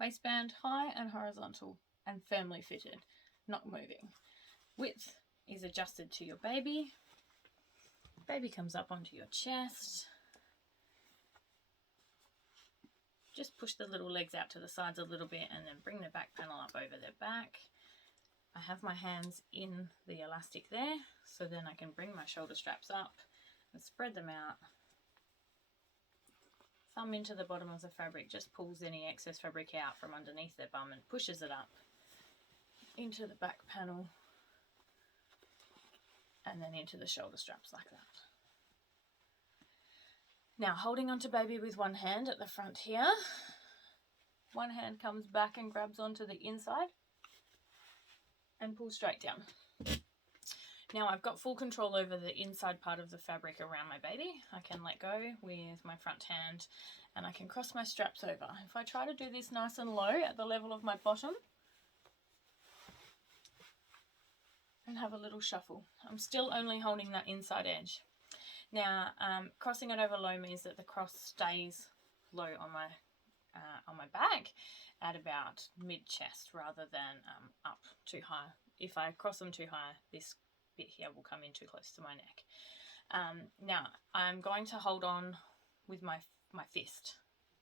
Waistband high and horizontal and firmly fitted, not moving. Width is adjusted to your baby. Baby comes up onto your chest. Just push the little legs out to the sides a little bit and then bring the back panel up over their back. I have my hands in the elastic there, so then I can bring my shoulder straps up and spread them out. Thumb into the bottom of the fabric, just pulls any excess fabric out from underneath their bum and pushes it up into the back panel and then into the shoulder straps like that. Now holding onto baby with one hand at the front here, one hand comes back and grabs onto the inside and pull straight down. Now I've got full control over the inside part of the fabric around my baby. I can let go with my front hand and I can cross my straps over. If I try to do this nice and low at the level of my bottom and have a little shuffle, I'm still only holding that inside edge. Now crossing it over low means that the cross stays low on my back at about mid-chest rather than up too high. If I cross them too high, this bit here will come in too close to my neck. Now I'm going to hold on with my fist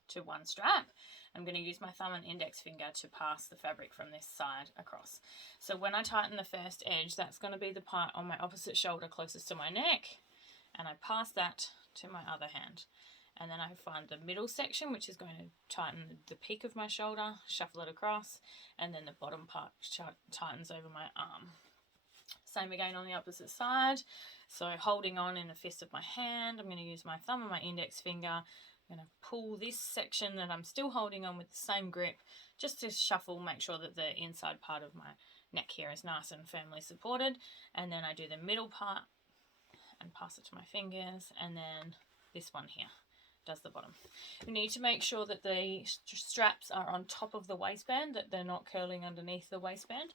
to one strap. I'm going to use my thumb and index finger to pass the fabric from this side across. So when I tighten the first edge, that's going to be the part on my opposite shoulder closest to my neck, and I pass that to my other hand. And then I find the middle section, which is going to tighten the peak of my shoulder, shuffle it across, and then the bottom part tightens over my arm. Same again on the opposite side. So holding on in the fist of my hand, I'm going to use my thumb and my index finger. I'm going to pull this section that I'm still holding on with the same grip, just to shuffle, make sure that the inside part of my neck here is nice and firmly supported. And then I do the middle part and pass it to my fingers, and then this one here does the bottom. You need to make sure that the straps are on top of the waistband, that they're not curling underneath the waistband,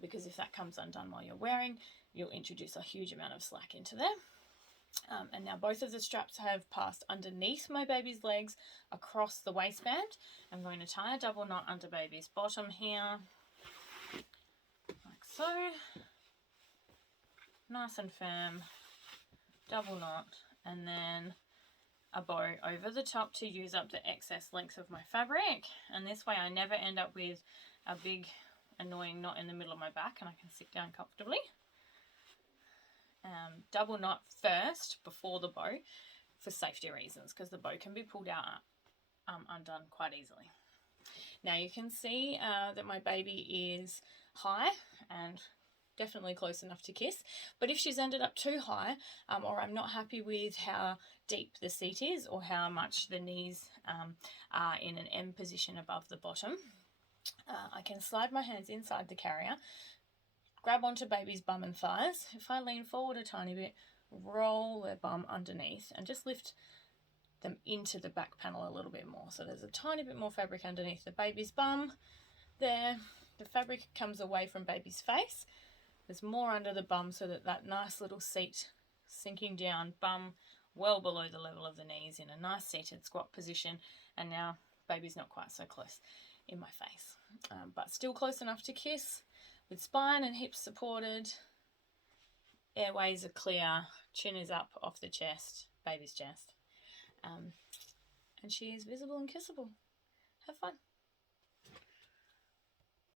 because if that comes undone while you're wearing, you'll introduce a huge amount of slack into there. And now both of the straps have passed underneath my baby's legs across the waistband. I'm going to tie a double knot under baby's bottom here, like so. Nice and firm, double knot, and then a bow over the top to use up the excess length of my fabric, and this way I never end up with a big annoying knot in the middle of my back and I can sit down comfortably. Double knot first before the bow for safety reasons, because the bow can be pulled out undone quite easily. Now you can see that my baby is high and definitely close enough to kiss, but if she's ended up too high, or I'm not happy with how deep the seat is or how much the knees are in an M position above the bottom, I can slide my hands inside the carrier, grab onto baby's bum and thighs. If I lean forward a tiny bit, roll their bum underneath and just lift them into the back panel a little bit more. So there's a tiny bit more fabric underneath the baby's bum there. The fabric comes away from baby's face. There's more under the bum so that that nice little seat sinking down, bum well below the level of the knees in a nice seated squat position. And now baby's not quite so close in my face, but still close enough to kiss, with spine and hips supported, airways are clear, chin is up off the chest, baby's chest, and she is visible and kissable. Have fun.